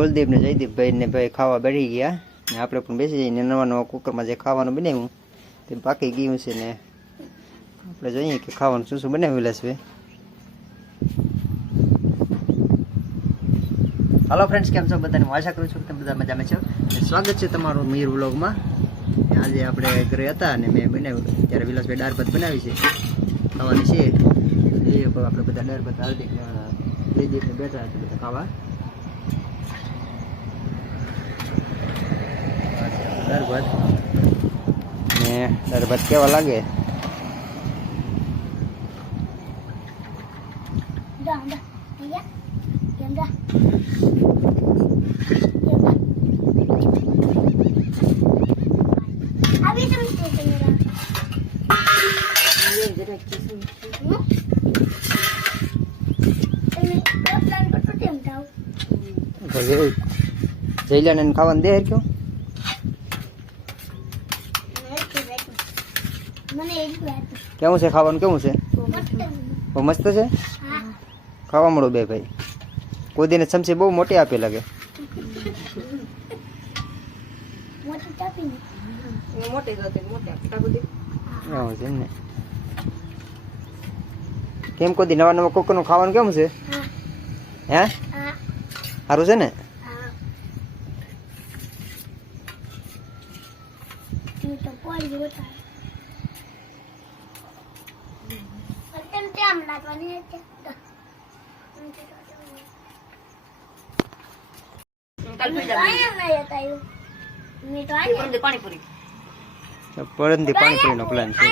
કુલદીપ ને જયદીપભાઈ ને ભાઈ ખાવા બેઠી ગયા ને આપણે પણ બેસી જઈને નવા નવા કુકરમાં જે ખાવાનું બનાવ્યું તે પાકી ગયું છે ને આપણે જોઈએ કે ખાવાનું શું શું બનાવેલા છે. હાલો ફ્રેન્ડ્સ, કેમ છો બધાને? હું આશા કરું છું કે તમે બધા મજામાં છો. સ્વાગત છે તમારું મીર વ્લોગમાં. આજે આપણે ઘરે હતા અને મેં બનાવ્યું ત્યારે વિલાસભાઈ દાળ ભાત બનાવી છે ખાવાની છે. એ આપણે બધા દાળ ભાત હાર્દિક જયદીપને બેઠા છે બધા ખાવા. દાળ ભાત ને દાળ ભાત કેવા લાગે? જઈલાને ખાવાનું દે ક્યું કેવું છે ખાવાનું? કેવું છે? બહુ મસ્ત છે. ખાવા મળો બે ભાઈ. કોદીને ચમચી બહુ મોટી આપી લાગે. કેમ કોદી નવા નવા કોકોનું ખાવાનું કેમ છે? હે સારું છે ને? પાણીપુરી નો પ્લાન છે.